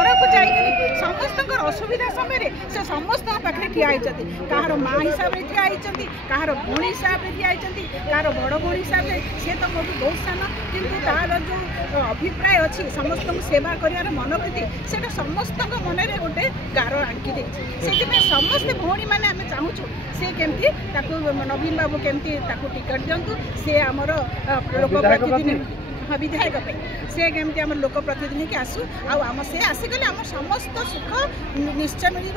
घर को जाइए समस्त असुविधा समय से समस्त पाखे ठिया कहार माँ हिसाब से ठिया कहार भौणी हिसाब से ठिया कहार बड़ भौणी हिसाब से सी तो मोटू बहुत सान कि तार जो अभिप्राय अच्छी समस्त सेवा कर मनोवृत्ति से समस्त मन में गोटे गार आंकी देमें समस्ते भौणी मैंने आम चाहूँ सी केमती नवीन बाबू केमती टिकट दिंतु सी आमर लोक प्रतिनिधि हाँ विधायक से केमती आम लोक प्रतिनिधि की आसू आम से आसिगले आम समस्त सुख निश्चय मिल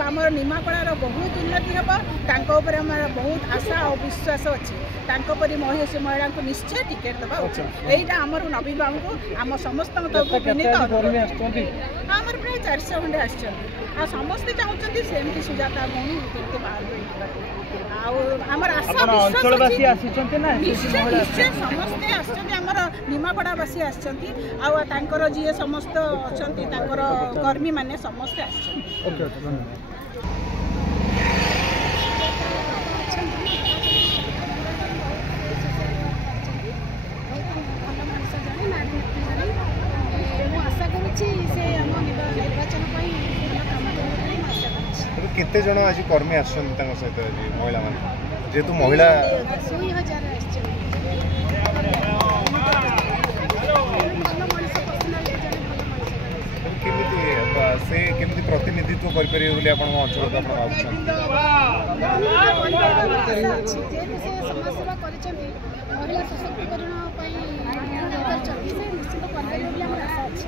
आम निमापड़ार बहुत उन्नति हम आम बहुत आशा और विश्वास अच्छी परी महिला को निश्चय टिकेट दबा उचित यहीटा आम नवीन बाबू को आम समस्त आमर प्राय 400 खंडे आ समस्ते चाहते सेमती सुजाता भौणी केमती बाहर आमर आशा विश्वास निश्चय समस्ते आमर निमापड़ावासी आर जी समस्त अच्छा कर्मी मैंने समस्ते आ केते जन आज कर्मी सहित महिला जेहेतु महिला से केमती प्रतिनिधित्व कर अंचल महिला सशक्तिकरण निश्चित